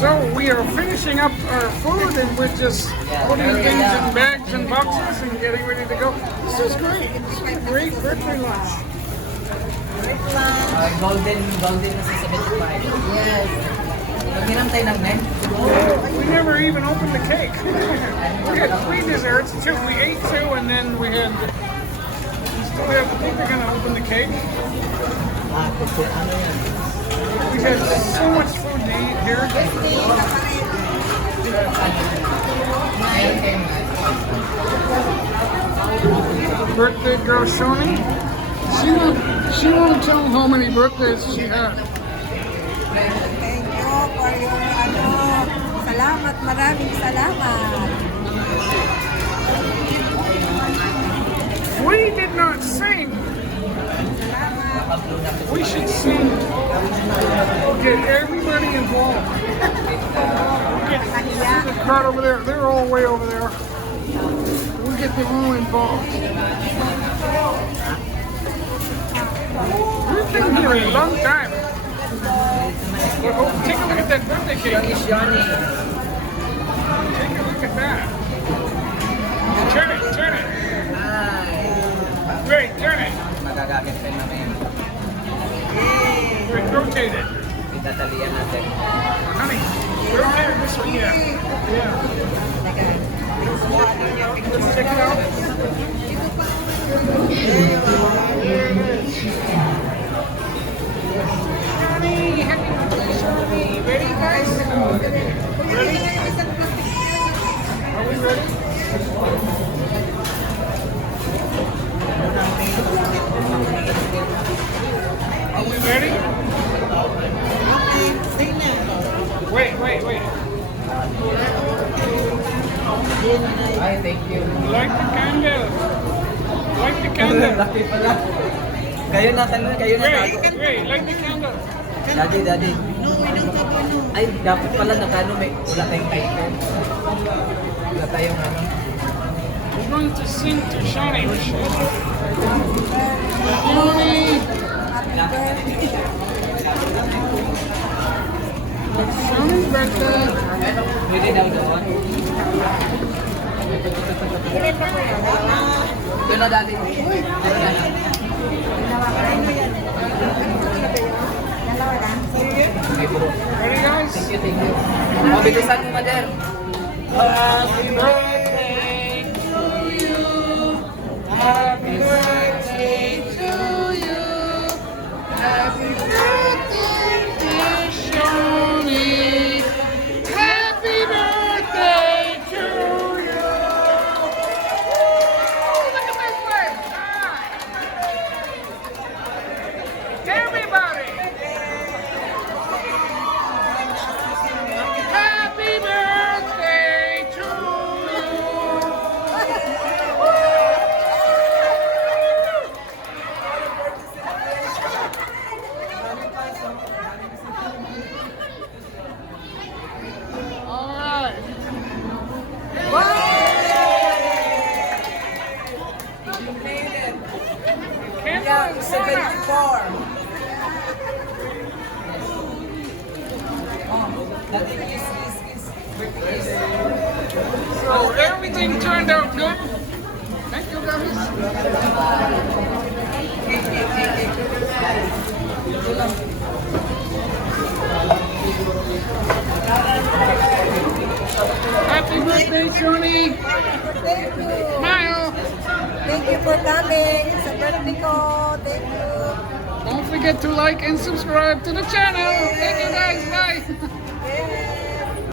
So we are finishing up our food and we're just putting things in bags and boxes and getting ready to go. This is great. This is a great birthday lunch. Golden na sa 75. Yes. Maghiram tayo ng net. We never even opened the cake. We had 3 desserts. We ate 2 and then we still have, I think they're going to open the cake. We had so much food to eat here. Birthday girl Shoni. She won't tell how many birthdays she had. Thank you for your salamat, maraming salamat. We did not sing. We should sing. Get everybody involved. Get the crowd over there. They're all way over there. We'll get them all involved. We've been here a long time. Take a look at that birthday cake. Take a look at that. Turn it, turn it. Great, turn it. Magagamit rin namin. Great, rotate it. Itatalian natin. Honey, rotate it this way. Yeah. Yeah. Let's check it out. Honey, happy birthday, Shoni. Ready, guys? Ready? Are we ready? Are we ready? Wait. Ay, thank you. Light the candle. Light the candle. Laki pala. Kayo na. Wait, light the candle. Daddy. Ay, dapat pala nakano may wala tayong title. Wala tayong ano. We're going to sing to Shani. Shani! It's Shani's birthday. Pwede daw doon. Doon na dati. Ready, guys? Thank you. Mabilisan mo, Mother. Happy birthday to you. Happy birthday to you. Happy birthday, dear Shoni. Happy birthday to you. Look at this place. Everybody. Happy birthday to you. All right. You made it. Camera is on. 74. Daddy, kiss. So everything turned out good. Thank you, guys. Happy birthday, Shoni. Thank you. Smile. Thank you for coming sa birthday ko. Thank you. Don't forget to like and subscribe to the channel. Thank you, guys. Bye.